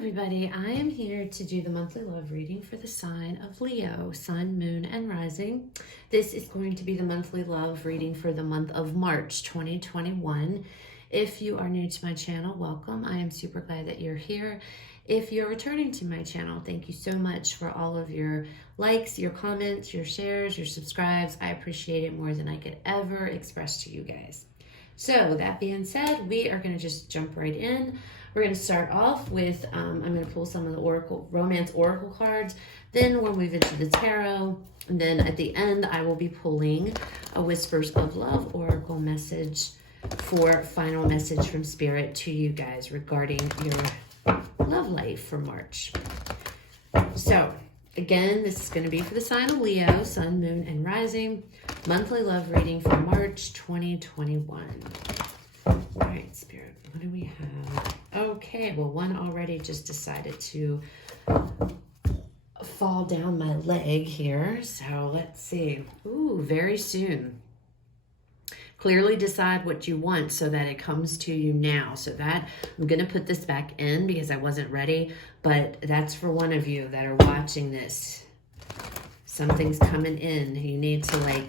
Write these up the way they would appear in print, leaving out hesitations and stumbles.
everybody. I am here to do the monthly love reading for the sign of Leo, sun, moon, and rising. This is going to be the monthly love reading for the month of March 2021. If you are new to my channel, welcome. I am super glad that you're here. If you're returning to my channel, thank you so much for all of your likes, your comments, your shares, your subscribes. I appreciate it more than I could ever express to you guys. So that being said, we are going to just jump right in. We're going to start off with, I'm going to pull some of the romance oracle cards. Then we'll move into the tarot. And then at the end, I will be pulling a Whispers of Love oracle message for final message from Spirit to you guys regarding your love life for March. So again, this is going to be for the sign of Leo, sun, moon, and rising. Monthly love reading for March 2021. All right, Spirit, what do we have? Okay, well, one already just decided to fall down my leg here. So let's see. Ooh, very soon. Clearly decide what you want so that it comes to you now. So that I'm going to put this back in because I wasn't ready, but that's for one of you that are watching this. Something's coming in. You need to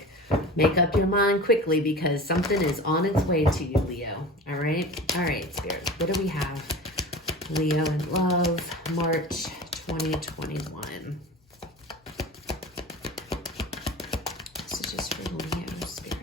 make up your mind quickly because something is on its way to you, Leo. All right, Spirit. What do we have? Leo in love, March 2021. This is just for Leo, Spirit.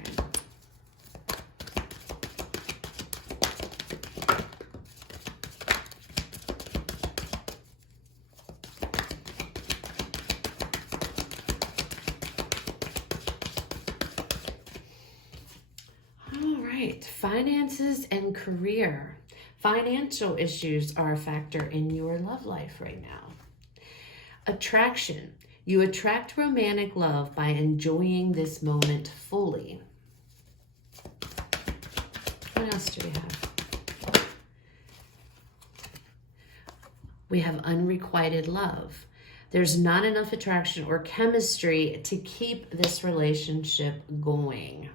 Finances and career. Financial issues are a factor in your love life right now. Attraction. You attract romantic love by enjoying this moment fully. What else do we have? We have unrequited love. There's not enough attraction or chemistry to keep this relationship going.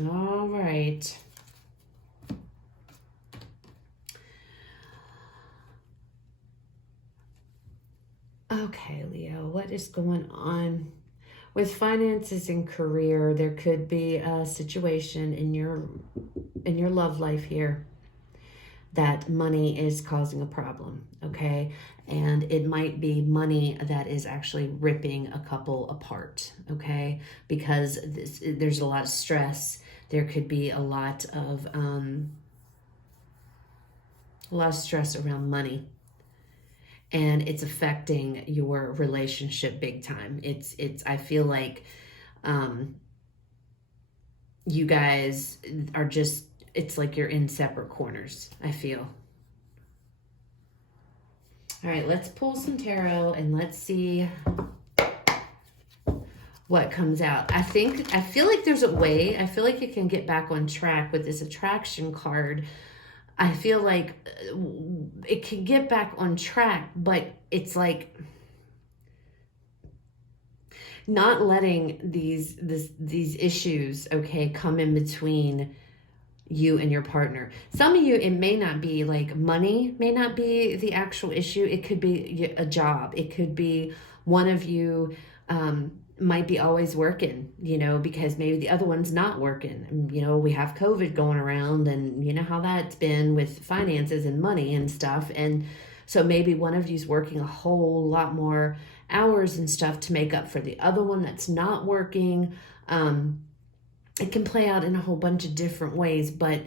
All right. Okay, Leo, what is going on with finances and career? There could be a situation in your love life here that money is causing a problem, okay? And it might be money that is actually ripping a couple apart, okay? Because there's a lot of stress. There could be a lot of stress around money, and it's affecting your relationship big time. I feel like you guys are just, it's like you're in separate corners, I feel. All right, let's pull some tarot and let's see what comes out. I feel like there's a way. I feel like you can get back on track with this attraction card. I feel like it can get back on track, but it's like not letting these issues, okay, come in between you and your partner. Some of you, it may not be like money, may not be the actual issue. It could be a job. It could be one of you might be always working, because maybe the other one's not working. We have COVID going around, and you know how that's been with finances and money and stuff. And so maybe one of you's working a whole lot more hours and stuff to make up for the other one that's not working. It can play out in a whole bunch of different ways, but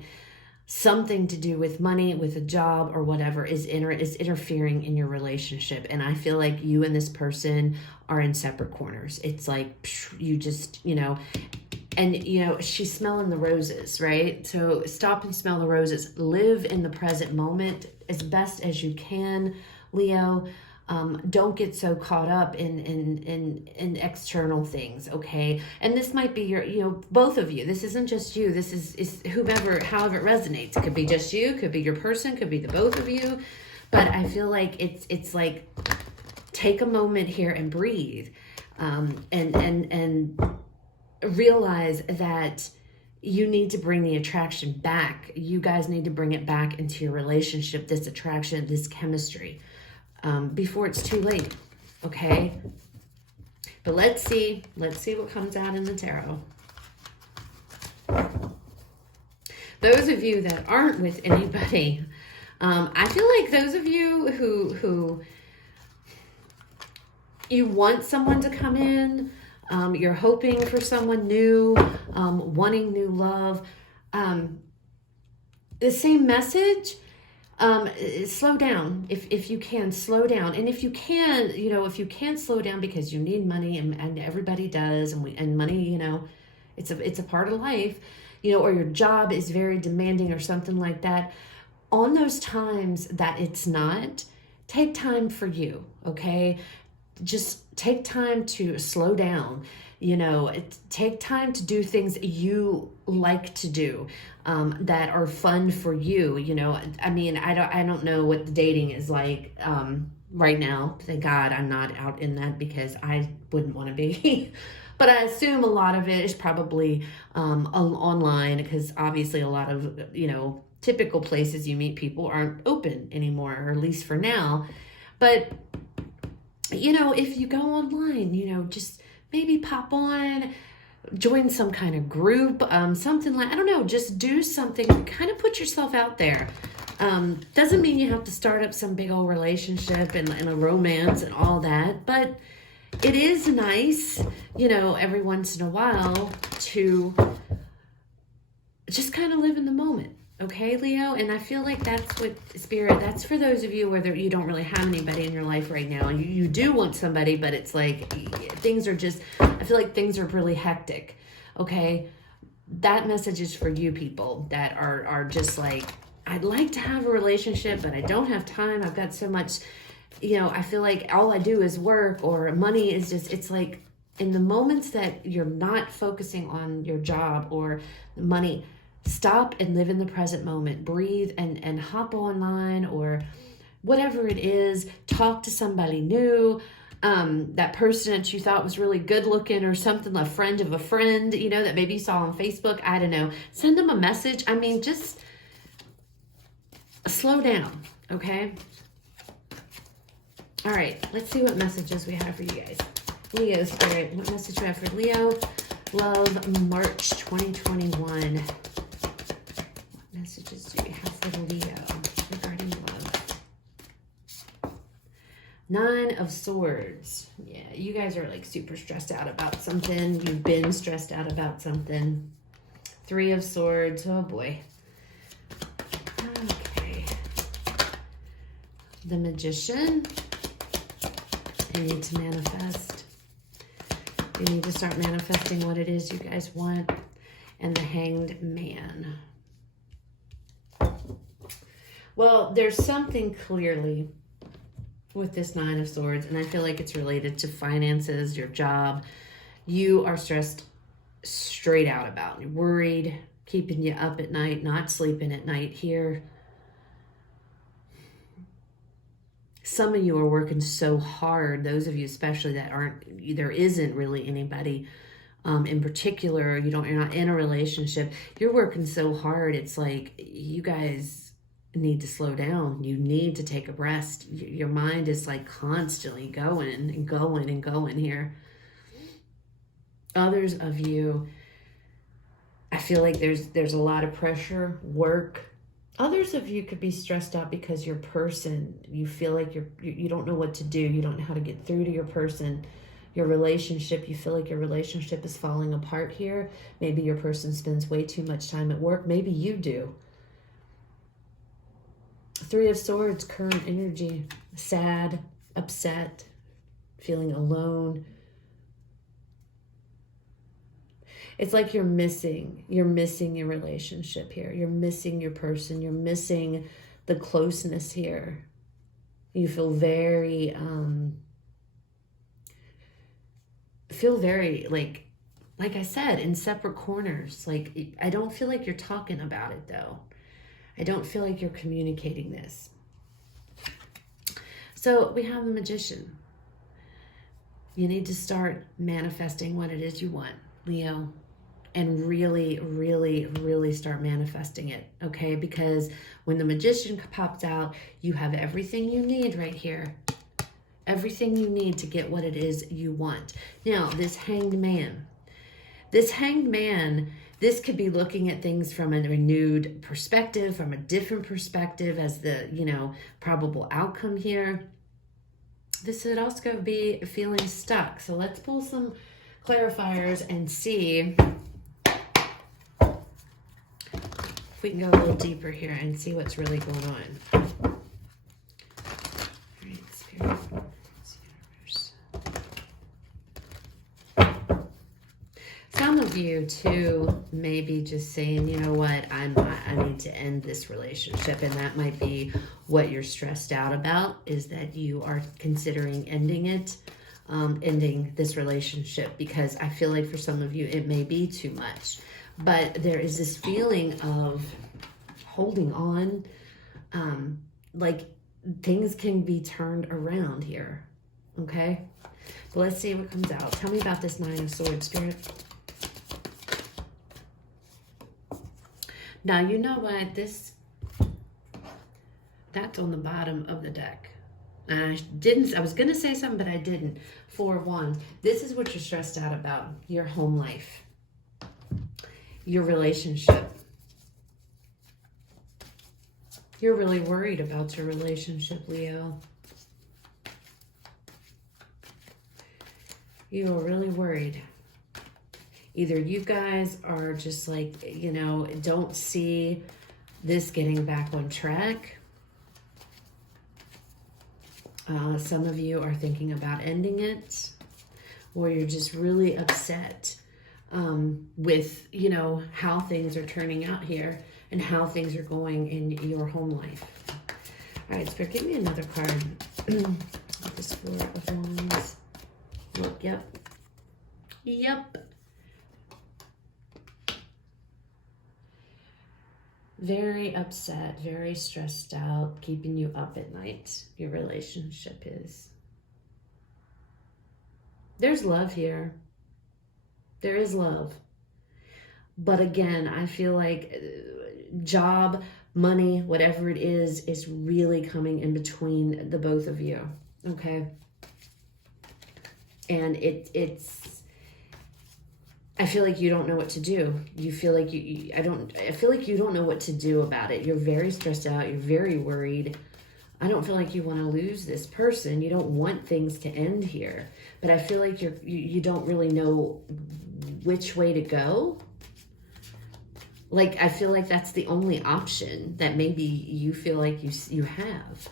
something to do with money, with a job or whatever is interfering in your relationship. And I feel like you and this person are in separate corners. It's like you just, and she's smelling the roses, right? So stop and smell the roses. Live in the present moment as best as you can, Leo. Don't get so caught up in external things, okay? And this might be both of you. This isn't just you. This is however it resonates. It could be just you, could be your person, could be the both of you. But I feel like it's like, take a moment here and breathe, and realize that you need to bring the attraction back. You guys need to bring it back into your relationship, this attraction, this chemistry, before it's too late, okay? But let's see what comes out in the tarot. Those of you that aren't with anybody, I feel like those of you who you want someone to come in, you're hoping for someone new, wanting new love. The same message, slow down. If you can, slow down. And if you can, if you can slow down because you need money, and everybody does, and money, it's a part of life, or your job is very demanding or something like that. On those times that it's not, take time for you, okay? Just take time to slow down, take time to do things you like to do, that are fun for you. I don't know what the dating is like right now. Thank God I'm not out in that, because I wouldn't want to be. But I assume a lot of it is probably online, because obviously a lot of, typical places you meet people aren't open anymore, or at least for now. But if you go online, just maybe pop on, join some kind of group, something like, I don't know, just do something, kind of put yourself out there. Doesn't mean you have to start up some big old relationship and a romance and all that, but it is nice, every once in a while to just kind of live in the moment. Okay, Leo? And I feel like that's what Spirit, that's for those of you where you don't really have anybody in your life right now. You do want somebody, but it's like things are just, I feel like things are really hectic. Okay? That message is for you people that are just like, I'd like to have a relationship, but I don't have time. I've got so much, I feel like all I do is work, or money is just, it's like in the moments that you're not focusing on your job or money, stop and live in the present moment. Breathe and hop online, or whatever it is. Talk to somebody new. That person that you thought was really good looking or something, a friend of a friend, that maybe you saw on Facebook. I don't know. Send them a message. Just slow down, okay? All right, let's see what messages we have for you guys. Leo Spirit, what message do we have for Leo? Love, March 2021. Messages do you have for Leo regarding love? 9 of Swords. Yeah, you guys are like super stressed out about something. You've been stressed out about something. 3 of Swords. Oh boy. Okay. The Magician. You need to manifest. You need to start manifesting what it is you guys want. And the Hanged Man. Well, there's something clearly with this 9 of Swords, and I feel like it's related to finances, your job. You are stressed straight out about. You're worried, keeping you up at night, not sleeping at night here. Some of you are working so hard, those of you especially that there isn't really anybody in particular, you're not in a relationship. You're working so hard, it's like you guys need to slow down. You need to take a rest. Your mind is like constantly going and going and going here. Others of you, I feel like there's a lot of pressure, work. Others of you could be stressed out because your person, you feel like you don't know what to do. You don't know how to get through to your person. Your relationship, you feel like your relationship is falling apart here. Maybe your person spends way too much time at work. Maybe you do. 3 of Swords, current energy, sad, upset, feeling alone. It's like you're missing your relationship here. You're missing your person. You're missing the closeness here. You feel very, like I said, in separate corners. Like, I don't feel like you're talking about it though. I don't feel like you're communicating this. So we have the Magician. You need to start manifesting what it is you want, Leo. and really, really, really start manifesting it, okay? Because when the Magician popped out, you have everything you need right here. Everything you need to get what it is you want. Now, this Hanged Man. This Hanged Man, this could be looking at things from a renewed perspective, from a different perspective as the, probable outcome here. This could also be feeling stuck. So let's pull some clarifiers and see if we can go a little deeper here and see what's really going on. All right, Spirit, Universe. Some of you too may be just saying, you know what, I need to end this relationship, and that might be what you're stressed out about, is that you are considering ending it, ending this relationship, because I feel like for some of you it may be too much. But there is this feeling of holding on, like things can be turned around here, okay? But let's see what comes out. Tell me about this Nine of Swords, Spirit. Now, you know what? That's on the bottom of the deck. I was going to say something, but I didn't. Four of Wands. This is what you're stressed out about. Your home life. Your relationship. You're really worried about your relationship, Leo. You are really worried. Either you guys are just like, don't see this getting back on track. Some of you are thinking about ending it, or you're just really upset with, how things are turning out here and how things are going in your home life. All right, Spirit, give me another card. This Four of Wands. Oh, yep. Very upset, very stressed out, keeping you up at night. Your relationship is. There's love here. There is love. But again, I feel like job, money, whatever it is really coming in between the both of you. Okay? And I feel like you don't know what to do. You feel like I feel like you don't know what to do about it. You're very stressed out. You're very worried. I don't feel like you want to lose this person. You don't want things to end here. But I feel like you don't really know which way to go. Like, I feel like that's the only option that maybe you feel like you have.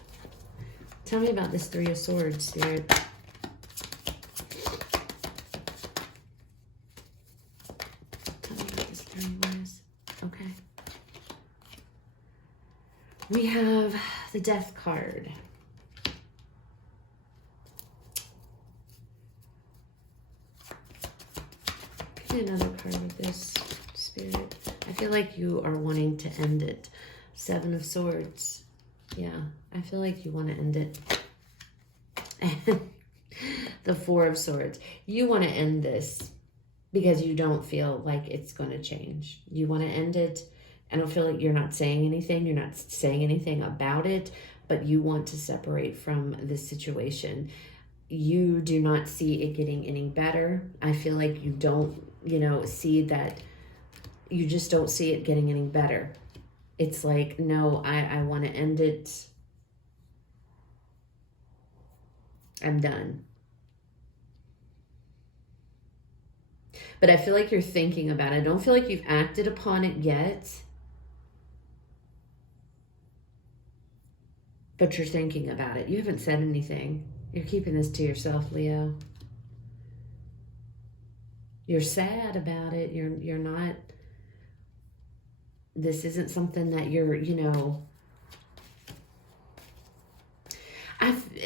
Tell me about this Three of Swords, Spirit. Tell me about this Three of Wands. Okay. We have the Death card. Give me another card with this, Spirit. I feel like you are wanting to end it. Seven of Swords. Yeah, I feel like you want to end it. The Four of Swords. You want to end this because you don't feel like it's going to change. You want to end it. I don't feel like you're not saying anything. You're not saying anything about it, but you want to separate from this situation. You do not see it getting any better. I feel like you don't, see that. You just don't see it getting any better. It's like, no, I want to end it. I'm done. But I feel like you're thinking about it. I don't feel like you've acted upon it yet. But you're thinking about it. You haven't said anything. You're keeping this to yourself, Leo. You're sad about it. You're not... This isn't something that you're,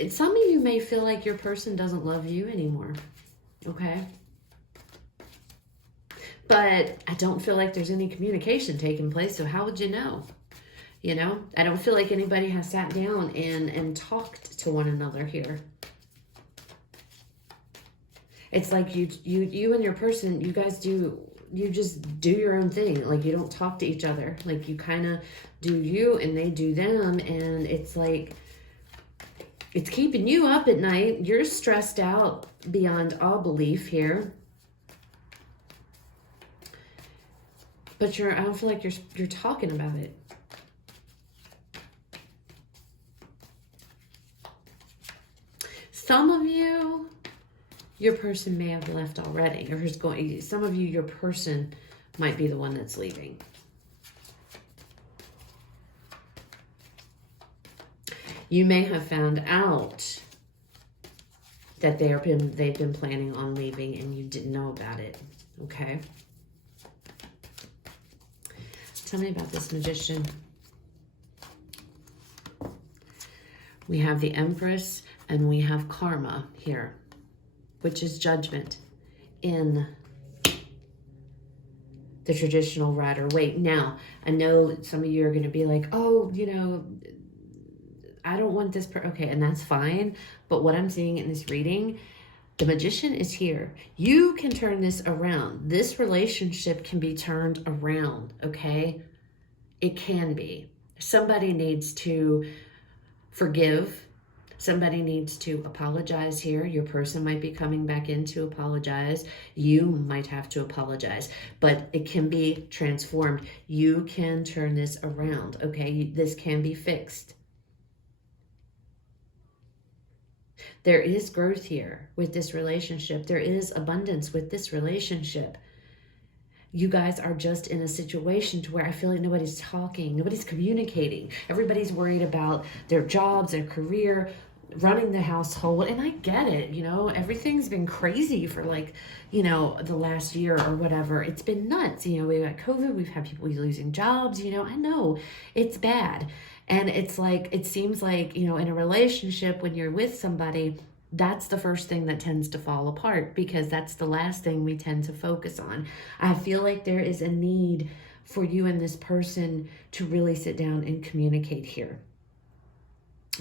some of you may feel like your person doesn't love you anymore, okay? But I don't feel like there's any communication taking place, so how would you know? I don't feel like anybody has sat down and talked to one another here. It's like you and your person, you guys do you just do your own thing. Like, you don't talk to each other. Like, you kind of do you and they do them. And it's like, it's keeping you up at night. You're stressed out beyond all belief here. But I don't feel like you're talking about it. Some of you, your person may have left already, or is going. Some of you, your person might be the one that's leaving. You may have found out that they've been planning on leaving and you didn't know about it. Okay. Tell me about this Magician. We have the Empress and we have Karma here, which is judgment in the traditional Rider-Waite. Now, I know some of you are going to be like, oh, you know, I don't want this. Okay, and that's fine. But what I'm seeing in this reading, the Magician is here. You can turn this around. This relationship can be turned around, okay? It can be. Somebody needs to forgive. Somebody needs to apologize here. Your person might be coming back in to apologize. You might have to apologize, but it can be transformed. You can turn this around, okay? This can be fixed. There is growth here with this relationship. There is abundance with this relationship. You guys are just in a situation to where I feel like nobody's talking, nobody's communicating. Everybody's worried about their jobs, their career, running the household. And I get it, you know, everything's been crazy for like, you know, the last year or whatever. It's been nuts. You know, we've got COVID, we've had people losing jobs, you know, I know it's bad. And it's like, it seems like, you know, in a relationship, when you're with somebody, that's the first thing that tends to fall apart because that's the last thing we tend to focus on. I feel like there is a need for you and this person to really sit down and communicate here.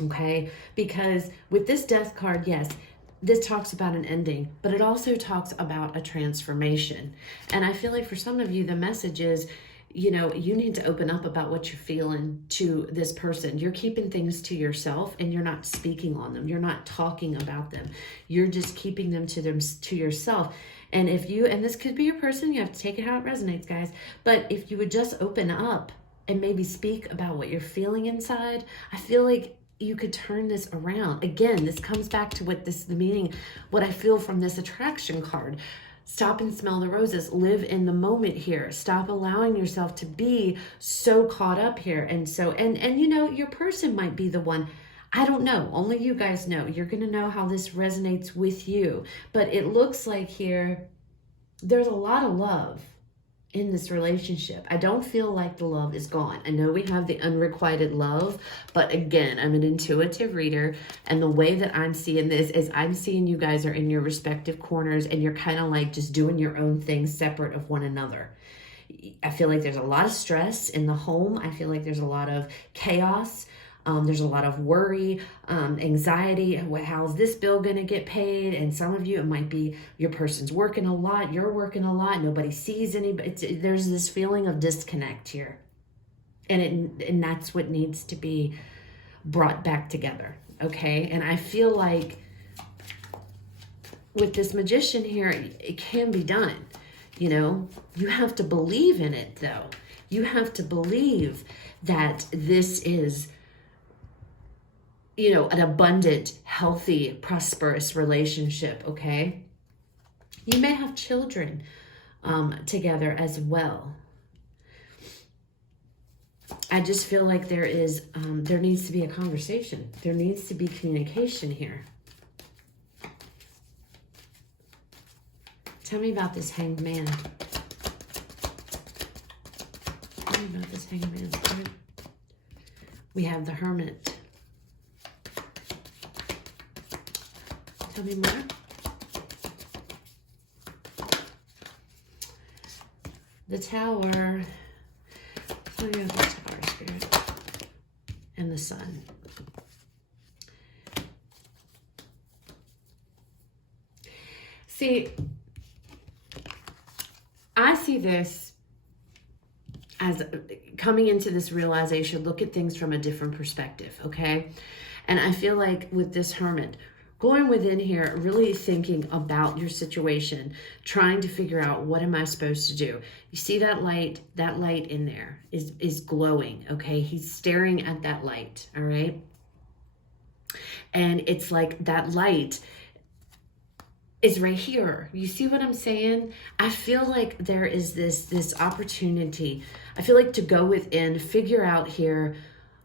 Okay? Because with this Death card, yes, this talks about an ending, but it also talks about a transformation. And I feel like for some of you, the message is, you know, you need to open up about what you're feeling to this person. You're keeping things to yourself and you're not speaking on them. You're not talking about them. You're just keeping them to yourself. And if you, and this could be your person, you have to take it how it resonates, guys. But if you would just open up and maybe speak about what you're feeling inside, I feel like you could turn this around. Again, this comes back to the meaning, what I feel from this attraction card. Stop and smell the roses. Live in the moment here. Stop allowing yourself to be so caught up here. And you know, your person might be the one. I don't know. Only you guys know. You're going to know how this resonates with you. But it looks like here, there's a lot of love in this relationship. I don't feel like the love is gone. I know we have the unrequited love, but again, I'm an intuitive reader, and the way that I'm seeing this is I'm seeing you guys are in your respective corners and you're kind of like just doing your own thing separate of one another. I feel like there's a lot of stress in the home. I feel like there's a lot of chaos. There's a lot of worry, anxiety. How's this bill going to get paid? And some of you, it might be your person's working a lot. You're working a lot. Nobody sees anybody. There's this feeling of disconnect here. And that's what needs to be brought back together. Okay. And I feel like with this Magician here, it can be done. You know, you have to believe in it though. You have to believe that this is, you know, an abundant, healthy, prosperous relationship, okay? You may have children together as well. I just feel like there needs to be a conversation. There needs to be communication here. Tell me about this Hanged Man. Tell me about this Hanged Man. We have the Hermit. Tell me more. The Tower. Tell me about the Tower, Spirit. And the Sun. See, I see this as coming into this realization, look at things from a different perspective, okay? And I feel like with this Hermit, going within here, really thinking about your situation, trying to figure out, what am I supposed to do? You see that light in there is glowing, okay? He's staring at that light, all right? And it's like that light is right here. You see what I'm saying? I feel like there is this opportunity. I feel like to go within, figure out here,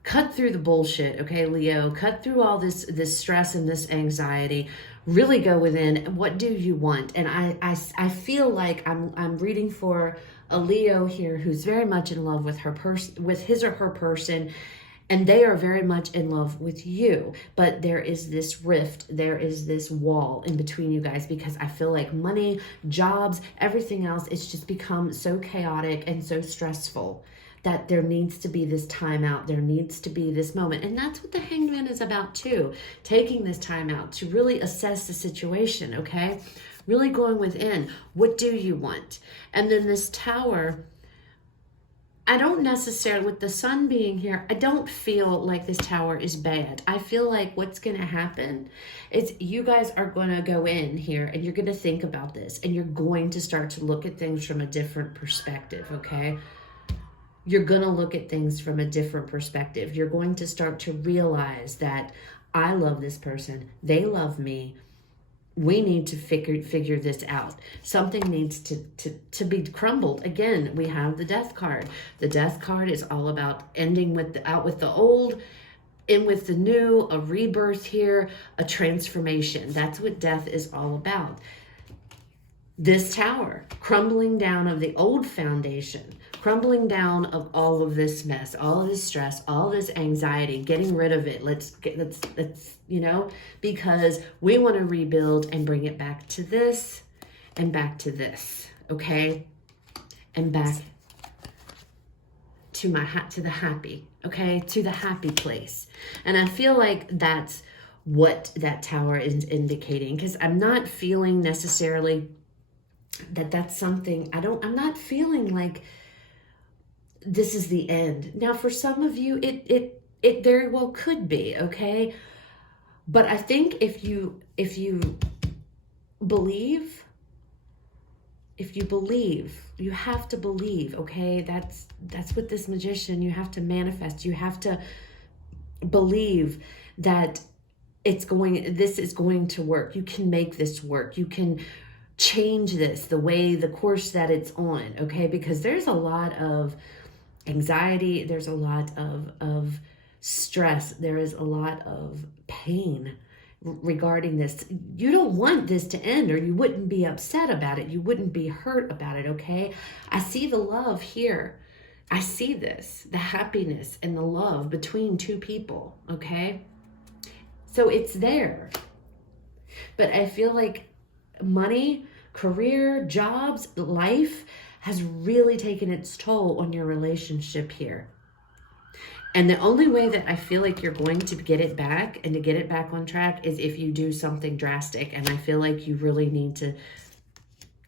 cut through the bullshit, okay, Leo? Cut through all this stress and this anxiety. Really go within. What do you want? And I feel like I'm reading for a Leo here who's very much in love with her person, with his or her person, and they are very much in love with you. But there is this rift, there is this wall in between you guys, because I feel like money, jobs, everything else, it's just become so chaotic and so stressful that there needs to be this time out. There needs to be this moment. And that's what the Hanged Man is about too. Taking this time out to really assess the situation, okay? Really going within. What do you want? And then this Tower, I don't necessarily, with the Sun being here, I don't feel like this Tower is bad. I feel like what's going to happen is you guys are going to go in here and you're going to think about this, and you're going to start to look at things from a different perspective, okay? You're going to look at things from a different perspective. You're going to start to realize that I love this person. They love me. We need to figure this out. Something needs to be crumbled. Again, we have the Death card. The Death card is all about ending with out with the old, in with the new, a rebirth here, a transformation. That's what Death is all about. This Tower, crumbling down of the old foundation, crumbling down of all of this mess, all of this stress, all this anxiety, getting rid of it. Let's you know, because we want to rebuild and bring it back to this and back to this, okay? And back to the happy, okay? To the happy place. And I feel like that's what that Tower is indicating, because I'm not feeling necessarily that's something, I'm not feeling like this is the end. Now, for some of you, it very well could be, okay? But I think if you believe, you have to believe, okay? That's what this Magician, you have to manifest. You have to believe that this is going to work. You can make this work. You can change this, the course that it's on, okay? Because there's a lot of anxiety, there's a lot of stress, there is a lot of pain regarding this. You don't want this to end, or you wouldn't be upset about it. You wouldn't be hurt about it, okay? I see the love here. I see this, the happiness and the love between two people, okay? So it's there. But I feel like money, career, jobs, life has really taken its toll on your relationship here. And the only way that I feel like you're going to get it back and to get it back on track is if you do something drastic. And I feel like you really need to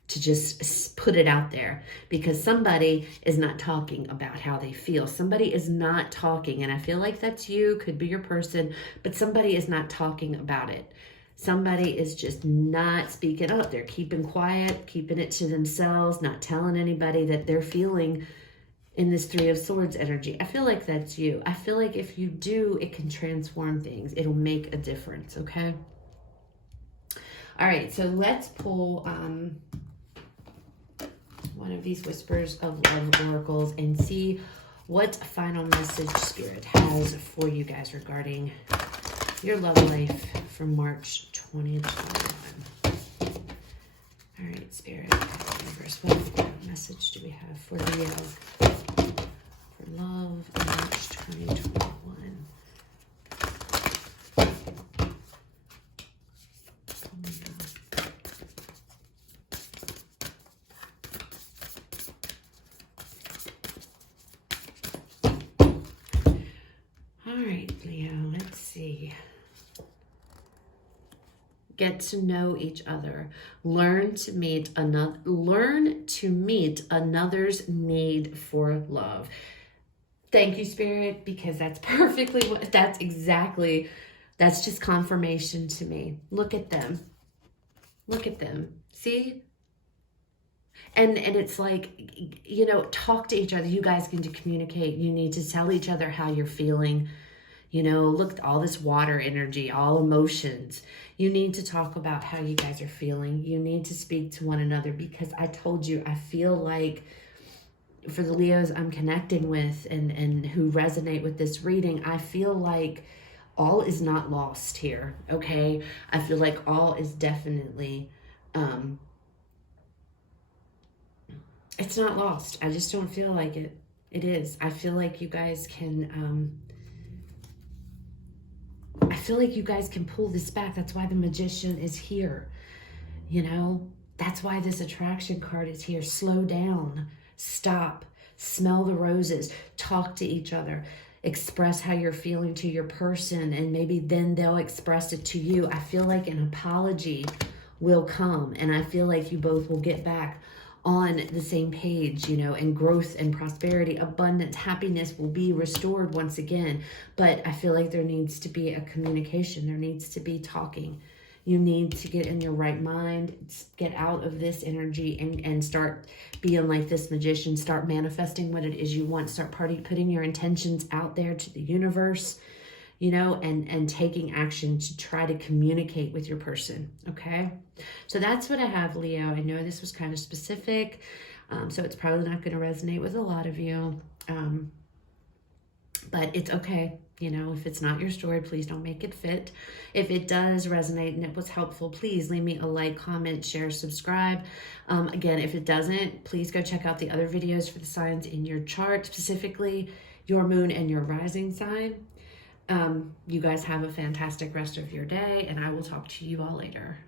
just put it out there, because somebody is not talking about how they feel. Somebody is not talking, and I feel like that's you, could be your person, but somebody is not talking about it. Somebody is just not speaking up. They're keeping quiet, keeping it to themselves, not telling anybody that they're feeling in this Three of Swords energy. I feel like that's you. I feel like if you do, it can transform things. It'll make a difference, okay? All right, so let's pull one of these Whispers of Love oracles and see what final message Spirit has for you guys regarding your love life from March 2021. All right, Spirit, Universe, what message do we have for Leo for love in March 2021? All right, Leo, let's see. Get to know each other. Learn to meet another's need for love. Thank you, Spirit, because that's perfectly what, that's just confirmation to me. Look at them. Look at them. See? And it's like, you know, talk to each other. You guys need to communicate. You need to tell each other how you're feeling. You know, look at all this water energy, all emotions. You need to talk about how you guys are feeling. You need to speak to one another, because I told you, I feel like for the Leos I'm connecting with and who resonate with this reading, I feel like all is not lost here, okay? I feel like all is definitely, it's not lost. I just don't feel like it. It is. I feel like you guys can, I feel like you guys can pull this back. That's why the Magician is here. You know, that's why this attraction card is here. Slow down, stop, smell the roses, talk to each other, express how you're feeling to your person, and maybe then they'll express it to you. I feel like an apology will come, and I feel like you both will get back on the same page, you know, and growth and prosperity, abundance, happiness will be restored once again. But I feel like there needs to be a communication. There needs to be talking. You need to get in your right mind, get out of this energy and start being like this Magician. Start manifesting what it is you want. Start putting your intentions out there to the universe, you know, and taking action to try to communicate with your person, okay? So that's what I have, Leo. I know this was kind of specific, so it's probably not going to resonate with a lot of you, but it's okay. You know, if it's not your story, please don't make it fit. If it does resonate and it was helpful, please leave me a like, comment, share, subscribe. Again, if it doesn't, please go check out the other videos for the signs in your chart, specifically your moon and your rising sign. You guys have a fantastic rest of your day, and I will talk to you all later.